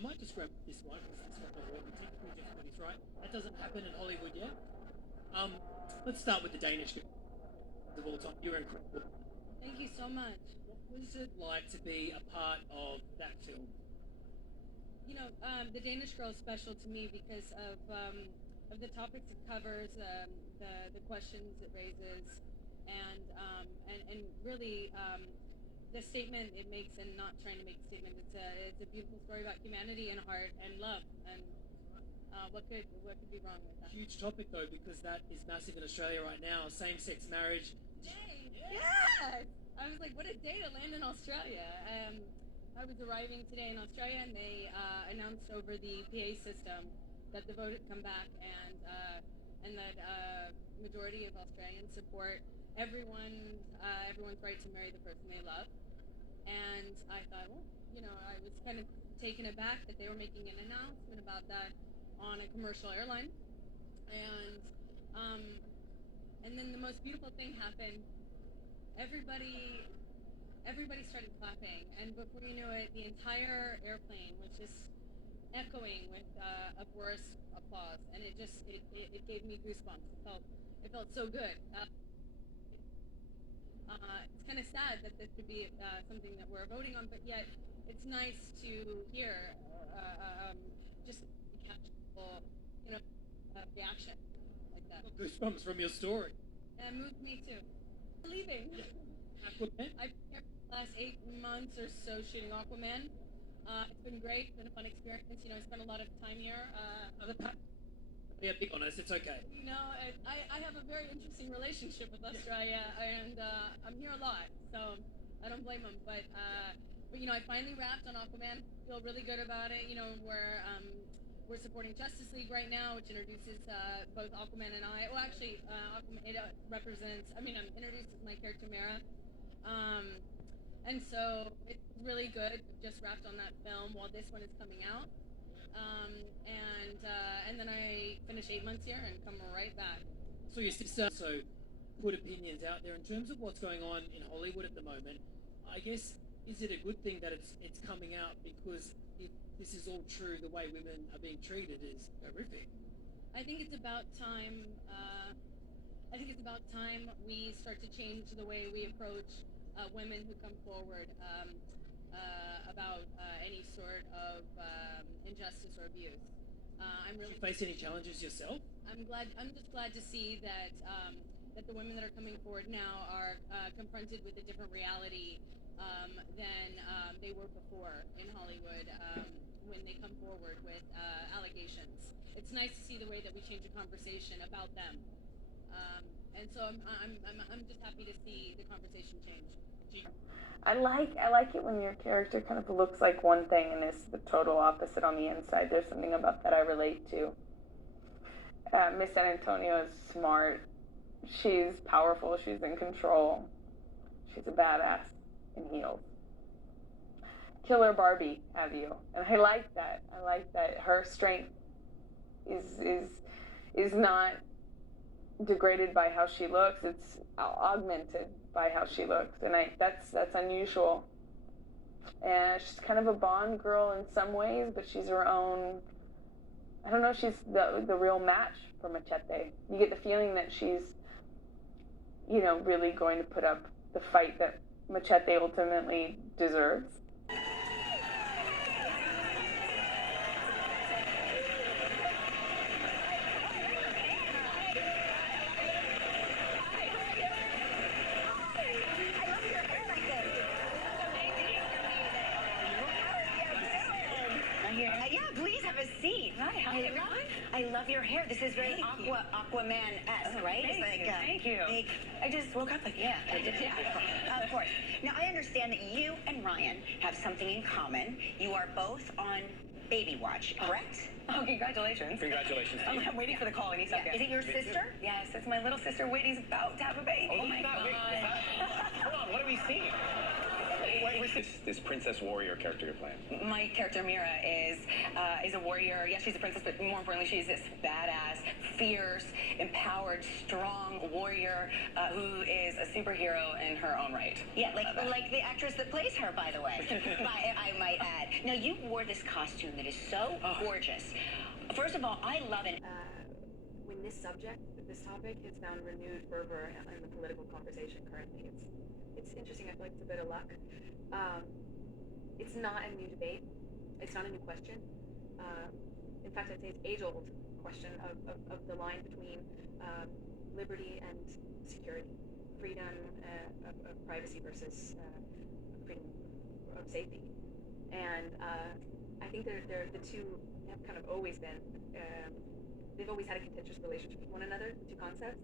might just grab this one because this one will particularly difficulties, right? That doesn't happen in Hollywood yet. Let's start with the Danish girl of all time. You're incredible. Thank you so much. What was it like to be a part of that film? You know, the Danish Girl is special to me because of the topics it covers, the questions it raises, and really the statement it makes, and not trying to make a statement. It's a beautiful story about humanity and heart and love, and what could be wrong with that? Huge topic though, because that is massive in Australia right now. Same-sex marriage. Day. Yes. I was like, what a day to land in Australia. I was arriving today in Australia, and they announced over the PA system that the vote had come back, and that majority of Australians support everyone's right to marry the person they love. And I thought, well, you know, I was kind of taken aback that they were making an announcement about that on a commercial airline, and then the most beautiful thing happened. Everybody started clapping, and before you knew it, the entire airplane was just echoing with uproarious applause, and it gave me goosebumps. It felt so good. It's kind of sad that this would be something that we're voting on, but yet it's nice to hear just casual, you know, reaction like that. Goosebumps from your story. That moved me too. Leaving. Yeah. Aquaman? I've been here for the last 8 months or so shooting Aquaman. It's been great. It's been a fun experience. You know, I spent a lot of time here. Yeah, be honest, it's okay. You know, I have a very interesting relationship with Australia, and I'm here a lot, so I don't blame them. But you know, I finally wrapped on Aquaman. Feel really good about it. You know, we're supporting Justice League right now, which introduces both Aquaman and I. Well, actually, Aquaman, it represents. I mean, introduces my character Mara, and so it's really good. Just wrapped on that film while this one is coming out. And then I finish 8 months here and come right back. So your sister also put opinions out there in terms of what's going on in Hollywood at the moment. I guess, is it a good thing that it's coming out, because if this is all true, the way women are being treated is horrific? I think it's about time. We start to change the way we approach women who come forward about any sort of injustice or abuse. Do you face any challenges yourself? I'm just glad to see that that the women that are coming forward now are confronted with a different reality than they were before in Hollywood when they come forward with allegations. It's nice to see the way that we change the conversation about them, and so I'm just happy to see the conversation change. I like it when your character kind of looks like one thing and is the total opposite on the inside. There's something about that I relate to. Miss San Antonio is smart. She's powerful. She's in control. She's a badass in heels. Killer Barbie, have you? And I like that. I like that her strength is not degraded by how she looks. It's augmented by how she looks, and that's unusual. And she's kind of a Bond girl in some ways, but she's her own. I don't know. She's the real match for Machete. You get the feeling that she's, you know, really going to put up the fight that Machete ultimately deserves. I love your hair. This is very Aquaman-esque, right? Thank you. Thank you. I just woke up like, yeah. Of course. Now, I understand that you and Ryan have something in common. You are both on baby watch, correct? Oh, congratulations. Congratulations. I'm waiting for the call any second. Is it your sister? Yes, it's my little sister Whitney's about to have a baby. Oh my God. Wait, hold on, what are we seeing? This princess warrior character you're playing. My character Mira is a warrior. Yes, she's a princess, but more importantly, she's this badass, fierce, empowered, strong warrior who is a superhero in her own right. Yeah, like the actress that plays her, by the way. I might add. Now, you wore this costume that is so gorgeous. First of all, I love it. When this topic has found renewed fervor in the political conversation currently, it's interesting. I feel like it's a bit of luck. It's not a new debate. It's not a new question. In fact, I'd say it's age-old question of the line between liberty and security, freedom of privacy versus freedom of safety. And I think the two have kind of always been, they've always had a contentious relationship with one another, the two concepts.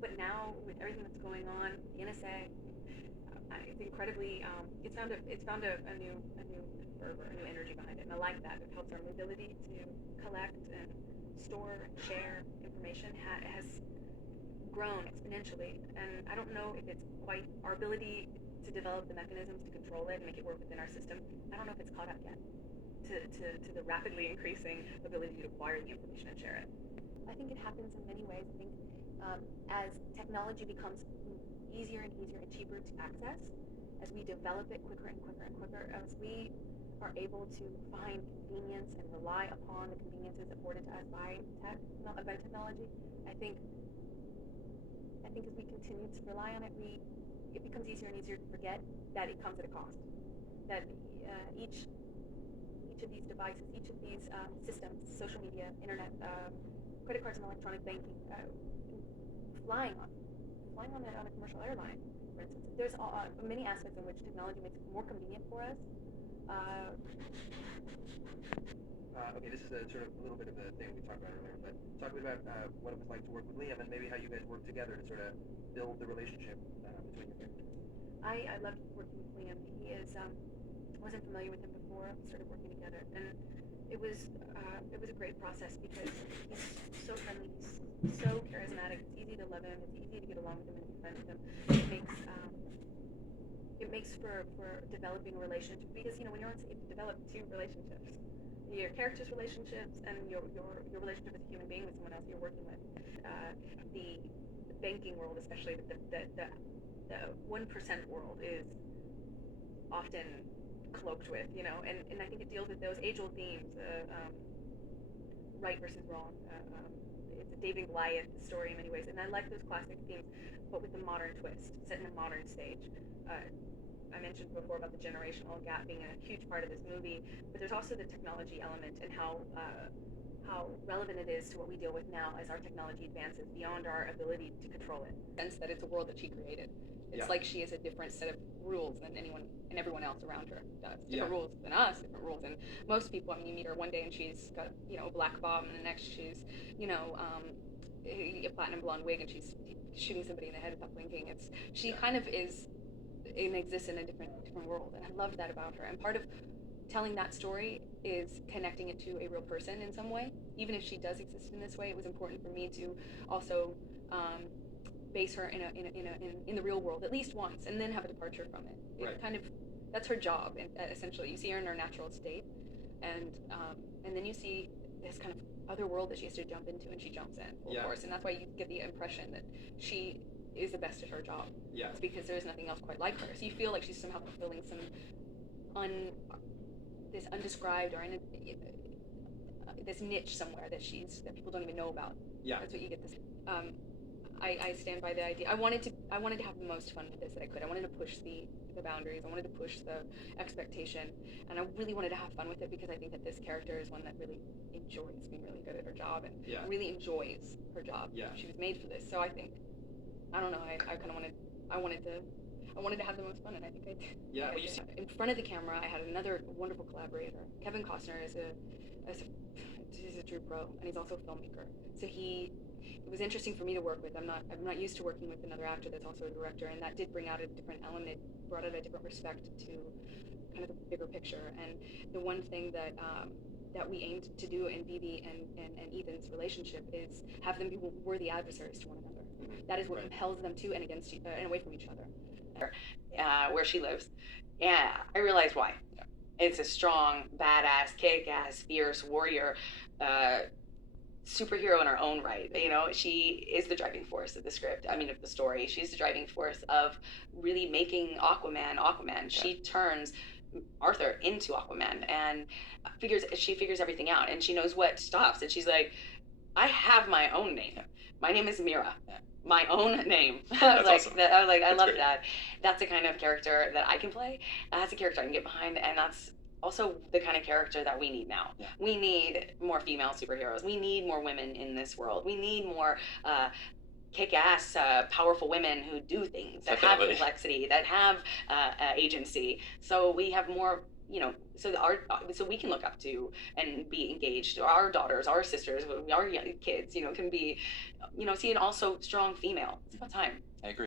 But now, with everything that's going on, the NSA, it's incredibly, it's found a new fervor, a new energy behind it. And I like that. It helps our ability to collect and store and share information has grown exponentially. And I don't know if it's quite our ability to develop the mechanisms to control it and make it work within our system. I don't know if it's caught up yet to the rapidly increasing ability to acquire the information and share it. I think it happens in many ways. I think as technology becomes easier and easier and cheaper to access, as we develop it quicker and quicker and quicker, as we are able to find convenience and rely upon the conveniences afforded to us by technology, I think as we continue to rely on it, it becomes easier and easier to forget that it comes at a cost. That each of these devices, each of these systems, social media, internet, credit cards and electronic banking, flying on a commercial airline, for instance. There's many aspects in which technology makes it more convenient for us. Okay, this is a little bit of a thing we talked about earlier, but talk a bit about what it was like to work with Liam and maybe how you guys worked together to sort of build the relationship between your characters. I loved working with Liam. He is, wasn't familiar with him before we started working together, and it was a great process because he's so friendly, he's so charismatic, it's easy to love him, it's easy to get along with him and be friends with him. It makes for developing a relationship, because when you're on stage, you develop two relationships. Your character's relationships and your relationship as a human being with someone else you're working with. The banking world, especially the 1% world, is often cloaked with, and I think it deals with those age-old themes, right versus wrong. It's a David and Goliath story in many ways, and I like those classic themes, but with a modern twist, set in a modern stage. I mentioned before about the generational gap being a huge part of this movie, but there's also the technology element and how relevant it is to what we deal with now as our technology advances beyond our ability to control it. Sense that it's a world that she created. It's like she has a different set of rules than anyone and everyone else around her does. Different rules than us, different rules than most people. I mean, you meet her one day and she's got, a black bob, and the next she's, a platinum blonde wig, and she's shooting somebody in the head without blinking. She kind of exists in a different world, and I loved that about her. And part of telling that story is connecting it to a real person in some way. Even if she does exist in this way, it was important for me to also base her in the real world at least once, and then have a departure from it. That's her job, essentially. You see her in her natural state, and then you see this kind of other world that she has to jump into, and she jumps in full force, and that's why you get the impression that she is the best at her job. It's because there is nothing else quite like her. So you feel like she's somehow fulfilling some this undescribed or this niche somewhere that people don't even know about. That's what you get. This. I stand by the idea. I wanted to have the most fun with this that I could. I wanted to push the boundaries. I wanted to push the expectation, and I really wanted to have fun with it because I think that this character is one that really enjoys being really good at her job and really enjoys her job. She was made for this. So I think, I don't know. I kind of wanted to have the most fun, and I think I did. In front of the camera, I had another wonderful collaborator. Kevin Costner is he's a true pro, and he's also a filmmaker. So it was interesting for me to work with. I'm not used to working with another actor that's also a director, and that did bring out a different element. It brought out a different respect to kind of the bigger picture. And the one thing that we aimed to do in Bibi and Ethan's relationship is have them be worthy adversaries to one another. That is what compels them to and against and away from each other. where she lives. Yeah, I realized why. It's a strong, badass, kick-ass, fierce warrior, superhero in her own right. You know, she is the driving force of the script. I mean, of the story. She's the driving force of really making Aquaman Aquaman. She turns Arthur into Aquaman and she figures everything out, and she knows what stops. And she's like, I have my own name. My name is Mira. My own name. I was like, awesome. I love great. that. That's the kind of character that I can play. That's a character I can get behind, and that's also the kind of character that we need now. Yeah. We need more female superheroes. We need more women in this world. We need more kick-ass, powerful women who do things, that have complexity, that have agency. So we have more, you know, so we can look up to and be engaged. Our daughters, our sisters, our young kids, you know, can be, you know, see an also strong female. It's about time. I agree.